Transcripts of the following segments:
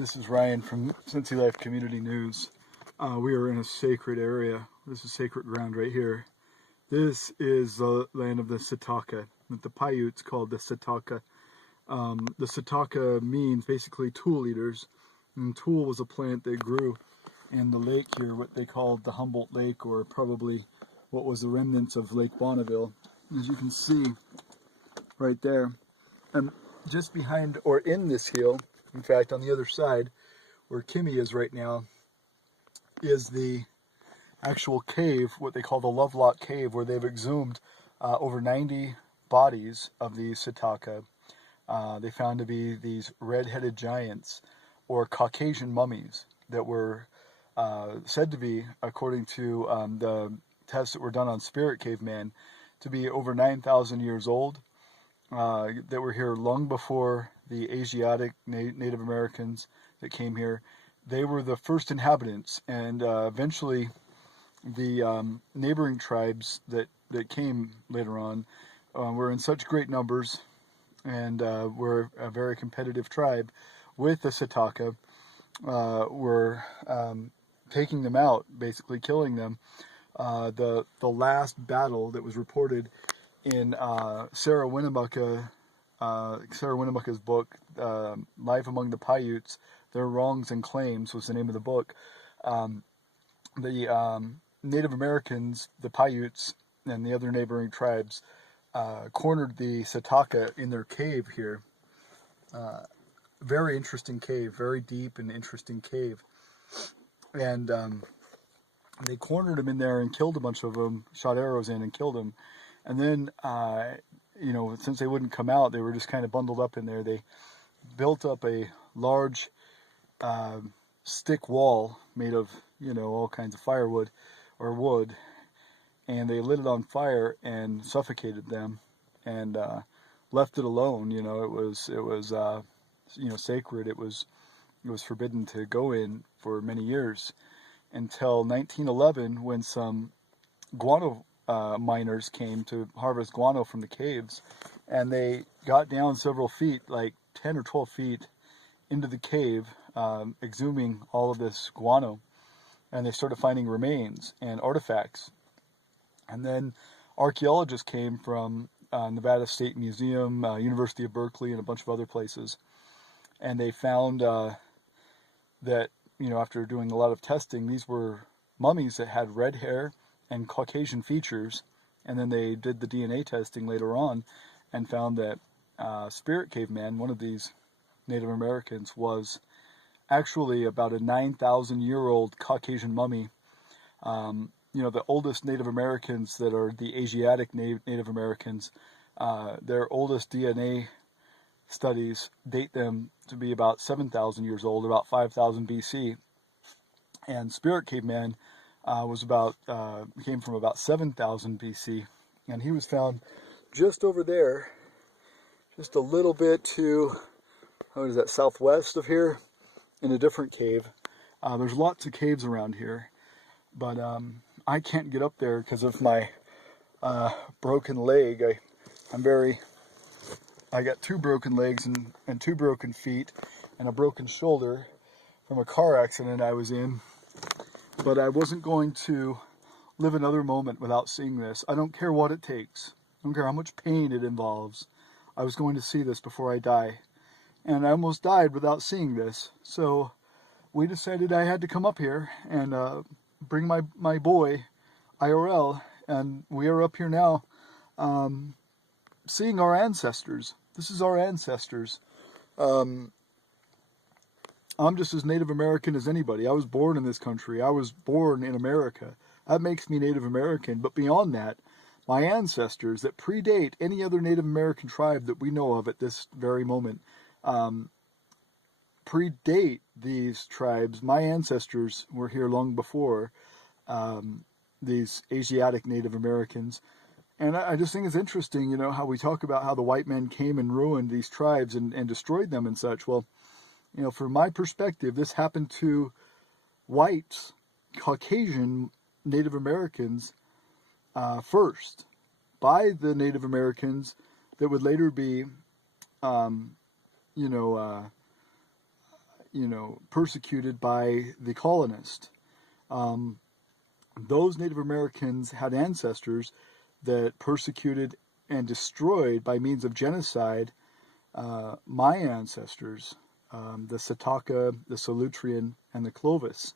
This is Ryan from Cincy Life Community News. We are in a sacred area. This is sacred ground right here. This is the land of the Si-Te-Cah, that the Paiutes called the Si-Te-Cah. The Si-Te-Cah means basically tool eaters. And tool was a plant that grew in the lake here, what they called the Humboldt Lake, or probably what was the remnants of Lake Bonneville. As you can see right there. And just behind, or in this hill, in fact, on the other side, where Kimmy is right now, is the actual cave, what they call the Lovelock Cave, where they've exhumed over 90 bodies of these Si-Te-Cah. They found to be these red-headed giants, or Caucasian mummies, that were said to be, according to the tests that were done on spirit caveman, to be over 9,000 years old, that were here long before the Asiatic Native Americans that came here. They were the first inhabitants, and eventually the neighboring tribes that came later on were in such great numbers, and were a very competitive tribe with the Si-Te-Cah, were taking them out, basically killing them. The last battle that was reported in Sarah Winnemucca's book, Life Among the Paiutes, Their Wrongs and Claims was the name of the book. The Native Americans, the Paiutes, and the other neighboring tribes cornered the Si-Te-Cah in their cave here. Very interesting cave, very deep and interesting cave. And they cornered them in there and killed a bunch of them, shot arrows in and killed them. And then, you know, since they wouldn't come out, they were just kind of bundled up in there. They built up a large stick wall made of, you know, all kinds of firewood or wood, and they lit it on fire and suffocated them, and left it alone. You know, it was you know, sacred. It was forbidden to go in for many years, until 1911, when some guano miners came to harvest guano from the caves, and they got down several feet, like 10 or 12 feet into the cave, exhuming all of this guano, and they started finding remains and artifacts. And then archaeologists came from Nevada State Museum, University of Berkeley, and a bunch of other places, and they found that, you know, after doing a lot of testing, these were mummies that had red hair and Caucasian features. And then they did the DNA testing later on and found that Spirit Caveman, one of these Native Americans, was actually about a 9,000-year-old Caucasian mummy. You know, the oldest Native Americans that are the Asiatic Native Americans, their oldest DNA studies date them to be about 7,000 years old, about 5,000 BC. And Spirit Caveman came from about 7,000 BC, and he was found just over there, just a little bit to, what is that, southwest of here, in a different cave. There's lots of caves around here, but I can't get up there because of my broken leg. I got 2 broken legs and 2 broken feet and a broken shoulder from a car accident I was in. But I wasn't going to live another moment without seeing this. I don't care what it takes. I don't care how much pain it involves. I was going to see this before I die. And I almost died without seeing this. So we decided I had to come up here and bring my boy, IRL. And we are up here now seeing our ancestors. This is our ancestors. I'm just as Native American as anybody. I was born in this country. I was born in America. That makes me Native American. But beyond that, my ancestors that predate any other Native American tribe that we know of at this very moment, predate these tribes. My ancestors were here long before these Asiatic Native Americans. And I just think it's interesting, you know, how we talk about how the white men came and ruined these tribes and destroyed them and such. Well, you know, from my perspective, this happened to whites, Caucasian Native Americans first, by the Native Americans that would later be, persecuted by the colonist. Those Native Americans had ancestors that persecuted and destroyed by means of genocide my ancestors, the Si-Te-Cah, the Solutrean, and the Clovis.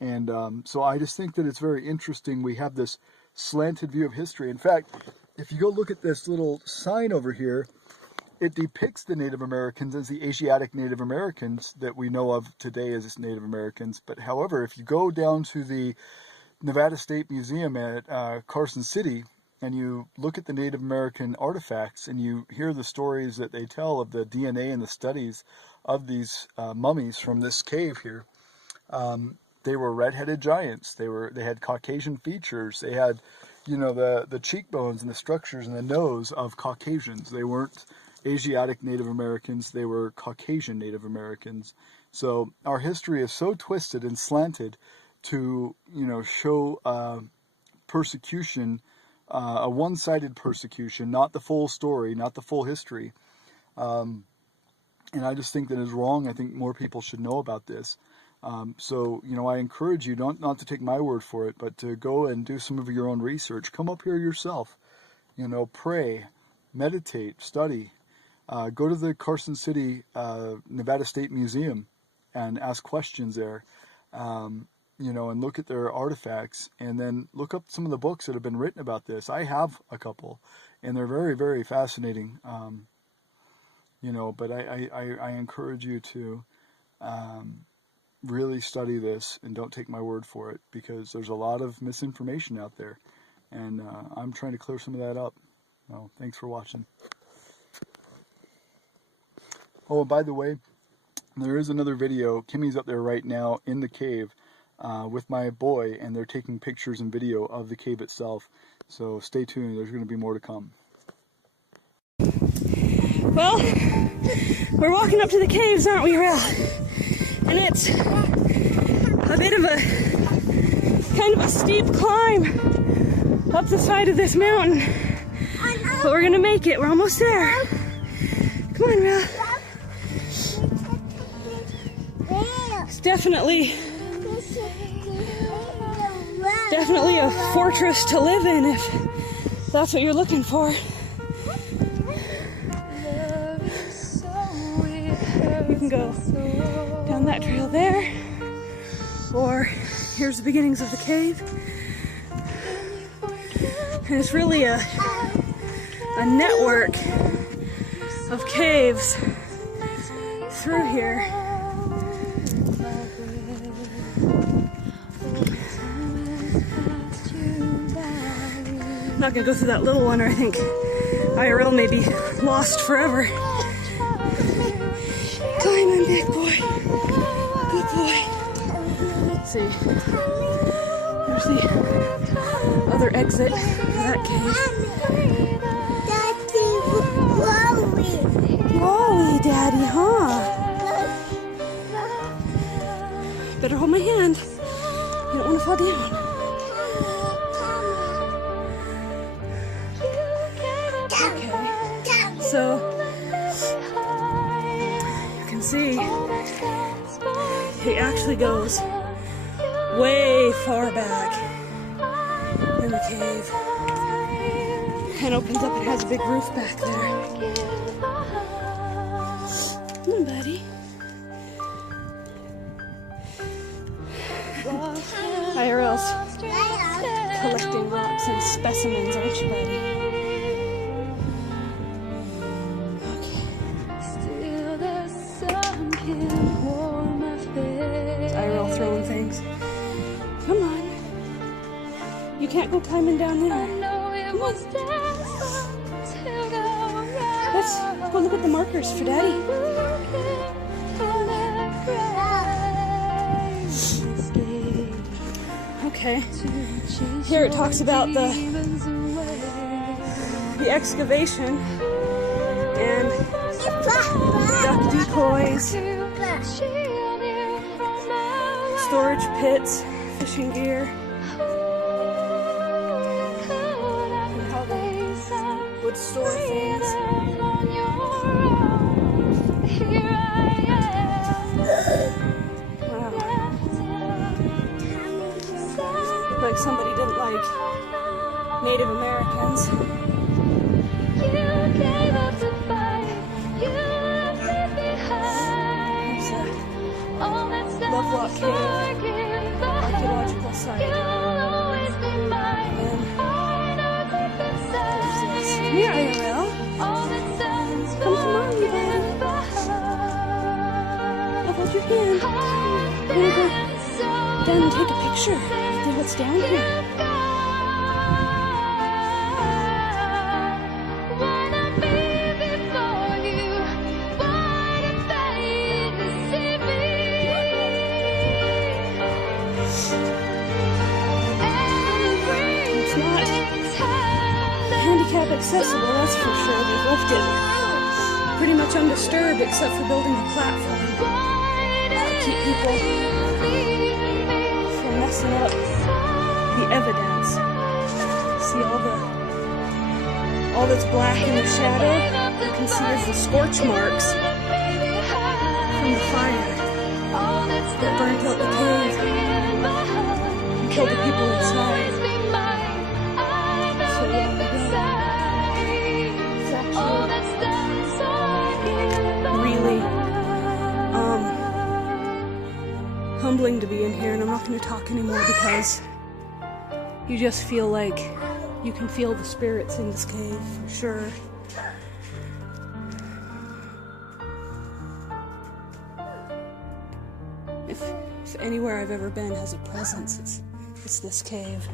And so I just think that it's very interesting we have this slanted view of history. In fact, if you go look at this little sign over here, it depicts the Native Americans as the Asiatic Native Americans that we know of today as Native Americans. But however, if you go down to the Nevada State Museum at Carson City and you look at the Native American artifacts and you hear the stories that they tell of the DNA and the studies of these mummies from this cave here, they were red-headed giants. They had Caucasian features. They had, the cheekbones and the structures and the nose of Caucasians. They weren't Asiatic Native Americans. They were Caucasian Native Americans. So our history is so twisted and slanted to, show persecution, a one-sided persecution, not the full story, not the full history. And I just think that is wrong. I think more people should know about this. So, I encourage you not to take my word for it, but to go and do some of your own research. Come up here yourself, pray, meditate, study. Go to the Carson City, Nevada State Museum and ask questions there, and look at their artifacts, and then look up some of the books that have been written about this. I have a couple, and they're very, very fascinating. But I encourage you to really study this and don't take my word for it, because there's a lot of misinformation out there, and I'm trying to clear some of that up. Well, thanks for watching. Oh, and by the way, there is another video. Kimmy's up there right now in the cave with my boy, and they're taking pictures and video of the cave itself. So stay tuned. There's going to be more to come. Well, we're walking up to the caves, aren't we, Rel? And it's a bit of a kind of a steep climb up the side of this mountain. But we're going to make it. We're almost there. Come on, Rel. It's definitely a fortress to live in if that's what you're looking for. You can go down that trail there, or here's the beginnings of the cave. And it's really a network of caves through here. I'm not gonna go through that little one, or I think IRL may be lost forever. Climb in, big boy. Good boy. Let's see. There's the other exit for that cave. Whoa, Daddy, huh? Better hold my hand. You don't want to fall down. So, you can see, it actually goes way far back in the cave and opens up and has a big roof back there. Come on, buddy. IRL's collecting rocks and specimens, aren't you, buddy? IRL throwing things. Come on. You can't go climbing down there. Come on. Let's go look at the markers for Daddy. Okay. Here it talks about the excavation and duck decoys, storage pits, fishing gear, and how they would store things. somebody didn't like Native Americans. There's a Lovelock Cave archaeological site. And there's this. Come here, IRL. Come to mommy, Dad. I'll hold your hand. I'm gonna go down and take a picture. See what's down here. Accessible, that's for sure. They've left it pretty much undisturbed except for building a platform to keep people from messing up the evidence. See all that's black in the shadow, you can see is the scorch marks from the fire that burnt out the cave and killed the people inside. So yeah, really humbling to be in here, and I'm not going to talk anymore because you just feel like you can feel the spirits in this cave for sure. If anywhere I've ever been has a presence, it's this cave.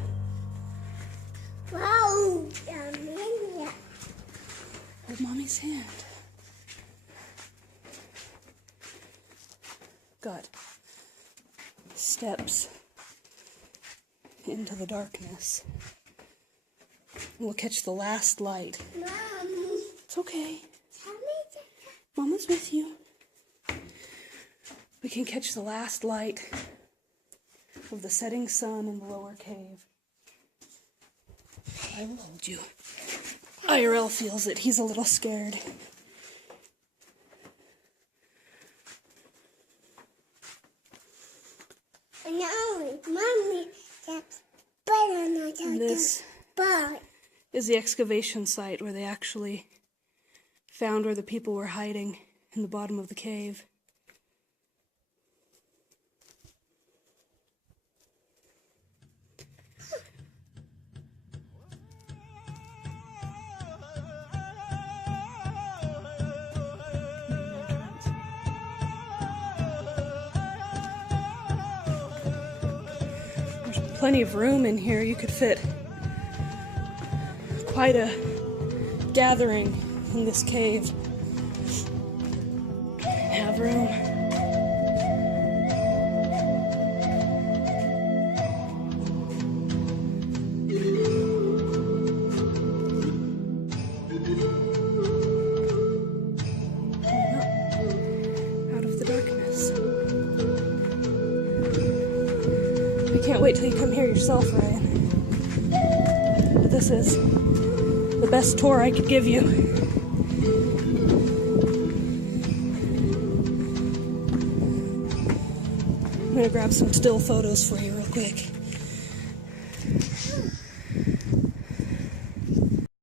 Wow. Hold Mommy's hand. Got steps into the darkness. We'll catch the last light. Mommy. It's okay. Mama's with you. We can catch the last light of the setting sun in the lower cave. I will hold you. IRL feels it. He's a little scared. No, Mommy, that's better. This is the excavation site where they actually found where the people were hiding in the bottom of the cave. Plenty of room in here. You could fit quite a gathering in this cave. Have room. Out of the darkness. I can't wait till you come here yourself, Ryan. But this is the best tour I could give you. I'm gonna grab some still photos for you real quick.